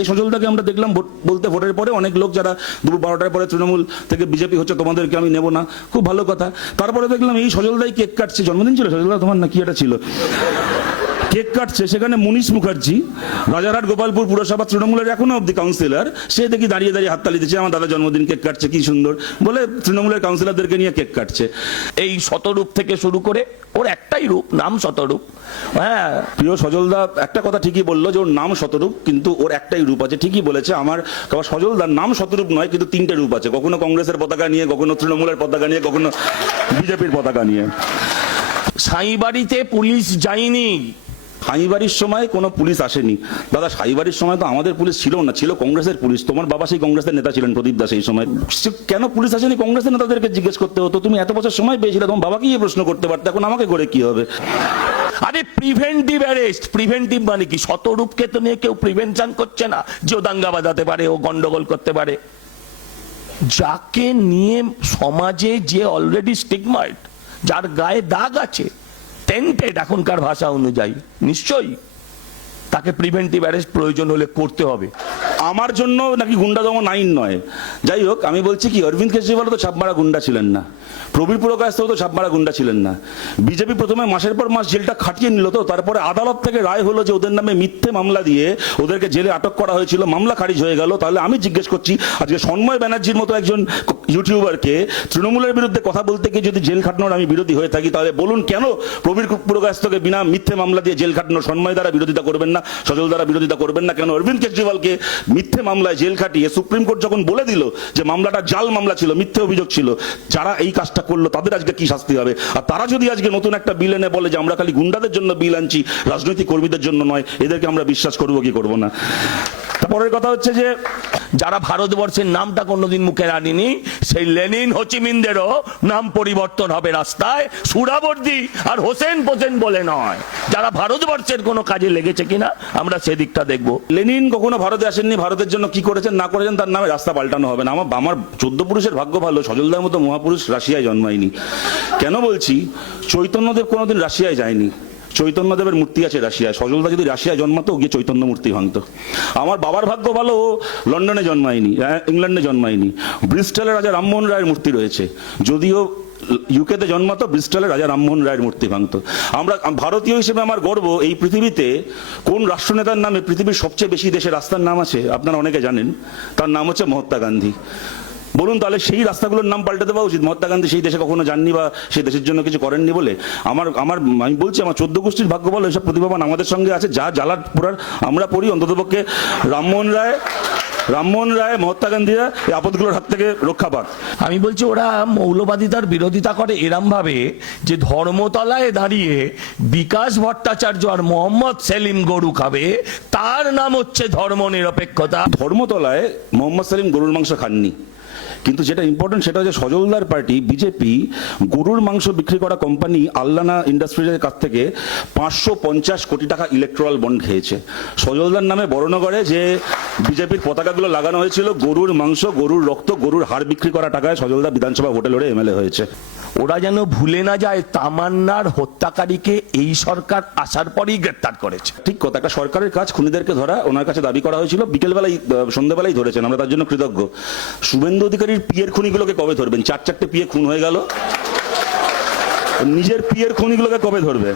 এই সজলদাকে আমরা দেখলাম ভোট বলতে ভোটের পরে অনেক লোক যারা দুপুর 12টার পরে তৃণমূল থেকে বিজেপি হচ্ছে তোমাদেরকে আমি নেব না, খুব ভালো কথা। তারপরে দেখলাম এই সজলদাই কেক কাটছে, জন্মদিন ছিল সজলদা তোমার না কি এটা ছিল, কেক কাটছে, সেখানে মনীষ মুখার্জি রাজারহাট গোপালপুর পুরসভা তৃণমূলের এখনো অব্দি কাউন্সিলর, সে দেখি দাঁড়িয়ে দাঁড়িয়ে হাততালি দিচ্ছে, আমার দাদা জন্মদিন কেক কাটছে, কি সুন্দর বলে তৃণমূলের কাউন্সিলরদেরকে নিয়ে কেক কাটছে। এই শতরূপ থেকে শুরু করে ওর একটাই রূপ, নাম শতরূপ। হ্যাঁ, প্রিয় সজলদা একটা কথা ঠিকই বললো যে ওর নাম শতরূপ, কিন্তু ওর একটাই রূপ আছে, ঠিকই বলেছে। আমার সজলদার নাম শতরূপ নয়, কিন্তু 3টে রূপ আছে, কখনো কংগ্রেসের পতাকা নিয়ে, কখনো তৃণমূলের পতাকা নিয়ে, কখনো বিজেপির পতাকা নিয়ে। সাঁইবাড়িতে পুলিশ যায়নি, সাঁইবাড়ির সময় কোনো পুলিশ আসেনি দাদা, সাঁইবাড়ির সময় তো আমাদের পুলিশ ছিল না, ছিল কংগ্রেসের পুলিশ। তোমার বাবা সেই কংগ্রেসের নেতা ছিলেন প্রদীপ দাস, এই সময় কেন পুলিশ আসেনি কংগ্রেসের নেতাদেরকে জিজ্ঞেস করতে হতো। তুমি এত বছর সময় পেয়েছিলে, তোমার বাবাকে এই প্রশ্ন করতে পারতে, এখন আমাকে করে কি হবে? আরে প্রিভেন্টিভ অ্যারেস্ট, প্রিভেন্টিভ মানে কি? শতরূপকে তো নিয়ে কেউ প্রিভেনশন করছে না যে ও দাঙ্গা বাজাতে পারে, ও গন্ডগোল করতে পারে। যাকে নিয়ে সমাজে যে অলরেডি স্টিগমাইড, যার গায়ে দাগ আছে, টেন্টেড এখনকার ভাষা অনুযায়ী, নিশ্চয়ই তাকে প্রিভেন্টিভ অ্যারেস্ট প্রয়োজন হলে করতে হবে। আমার জন্য নাকি গুন্ডা দমন আইন নয়, যাই হোক আমি বলছি কি, অরবিন্দ কেজরিওয়ালও তো ছাপমারা গুন্ডা ছিলেন না, প্রবীর পুরকায়স্থও তো ছাপমারা গুন্ডা ছিলেন না। বিজেপি প্রথমে মাসের পর মাস জেলটা খাটিয়ে নিল, তো তারপরে আদালত থেকে রায় হলো যে ওদের নামে মিথ্যে মামলা দিয়ে ওদেরকে জেলে আটক করা হয়েছিল, মামলা খারিজ হয়ে গেল। তাহলে আমি জিজ্ঞেস করছি, আজকে সন্ময় ব্যানার্জির মতো একজন ইউটিউবারকে তৃণমূলের বিরুদ্ধে কথা বলতে গিয়ে যদি জেল খাটানোর আমি বিরোধী হয়ে থাকি, তাহলে বলুন কেন প্রবীর পুরকায়স্থকে বিনা মিথ্যে মামলা দিয়ে জেল খাটানোর সন্ময় দ্বারা বিরোধিতা করবেন না, সজল দ্বারা বিরোধিতা করবেন না? কেন অরবিন্দ কেজরিওয়ালকে মিথ্যে মামলায় জেল খাটিয়ে সুপ্রিম কোর্ট যখন বলে দিল যে মামলাটা জাল মামলা ছিল, মিথ্যে অভিযোগ ছিল, যারা এই কাজটা করলো তাদের আজকে কি শাস্তি হবে? আর তারা যদি আজকে নতুন একটা বিল এনে বলে যে আমরা খালি গুন্ডাদের জন্য বিল আনছি, রাজনৈতিক কর্মীদের জন্য নয়, এদেরকে আমরা বিশ্বাস করবো কি করবো না? তারপরের কথা হচ্ছে যে যারা ভারতবর্ষের নামটা কোনোদিন মুখে আনেনি, সেই লেনিন হোচিমিনদেরও নাম পরিবর্তন হবে রাস্তায়, সুরাবর্দি আর হোসেন পোসেন বলে নয়। যারা ভারতবর্ষের কোনো কাজে লেগেছে কিনা আমরা সেদিকটা দেখবো। লেনিন কখনো ভারতে আসেননি, ভারতের জন্য কি করেছেন না করেছেন তার নামে রাস্তা পাল্টানো হবে না। আমার 14 পুরুষের ভাগ্য ভালো, সজলদার মতো মহাপুরুষ রাশিয়ায় জন্মায়নি। কেন বলছি, চৈতন্যদেব কোনোদিন রাশিয়ায় যায়নি, চৈতন্যদেবের মূর্তি আছে রাশিয়ায়। সজলদা যদি রাশিয়ায় জন্মাতো, গিয়ে চৈতন্য মূর্তি ভাঙতো। আমার বাবার ভাগ্য ভালো, ও লন্ডনে জন্মায়নি, ইংল্যান্ডে জন্মায়নি। ব্রিস্টলে রাজা রামমোহন রায়ের মূর্তি রয়েছে, যদিও ইউকেতে জন্মাতো, ব্রিস্টলে রাজা রামমোহন রায়ের মূর্তি ভাঙতো। আমরা ভারতীয় হিসেবে আমার গর্ব, এই পৃথিবীতে কোন রাষ্ট্রনেতার নামে পৃথিবীর সবচেয়ে বেশি দেশে রাস্তার নাম আছে আপনারা অনেকে জানেন, তার নাম হচ্ছে মহাত্মা গান্ধী। বলুন তাহলে সেই রাস্তাগুলোর নাম পাল্টে দেওয়া উচিত? মহাত্মা গান্ধী সেই দেশে কখনো যাননি বা সেই দেশের জন্য কিছু করেননি বলে? আমি বলছি আমার 14 গোষ্ঠীর ভাগ্য ভালো, এসব প্রতিভাবান আমাদের সঙ্গে আছে। যা জ্বালার পুরার আমরা পড়ি, অন্ততপক্ষে রামমোহন রায়, মহাত্মা গান্ধীরা এই আপদগুলোর হাত থেকে রক্ষা পাক। আমি বলছি ওরা মৌলবাদিতার বিরোধিতা করে এরম ভাবে যে ধর্মতলায় দাঁড়িয়ে বিকাশ ভট্টাচার্য আর মোহাম্মদ সেলিম গরু খাবে, তার নাম হচ্ছে ধর্ম নিরপেক্ষতা। ধর্মতলায় মোহাম্মদ সেলিম গরুর মাংস খাননি, কিন্তু যেটা ইম্পর্টেন্ট সেটা হচ্ছে সজলদার পার্টি বিজেপি গরুর মাংস বিক্রি করা কোম্পানি আল্লানা ইন্ডাস্ট্রিজের কাছ থেকে 550 কোটি টাকা ইলেকট্রাল বন্ড খেয়েছে। সজলদার নামে বড়নগরে যে বিজেপির পতাকাগুলো লাগানো হয়েছিল, গরুর মাংস, গরুর রক্ত, গরুর হাড় বিক্রি করা টাকায় সজলদা বিধানসভা ভোটে লড়ে এমএলএ হয়েছে। ওরা যেন ভুলে না যায় তামান্নার হত্যাকারীকে এই সরকার আসার পরেই গ্রেপ্তার করেছে। ঠিক কথা, একটা সরকারের কাজ খুনিদেরকে ধরা, ওনার কাছে দাবি করা হয়েছিল, বিকেলবেলায় সন্ধ্যাবেলায় ধরেছেন, আমরা তার জন্য কৃতজ্ঞ। শুভেন্দু অধিকারীর পিয়ের খুনিগুলোকে কবে ধরবেন? 4-4টে পিয়ে খুন হয়ে গেল, নিজের পিয়ের খুনিগুলোকে কবে ধরবে?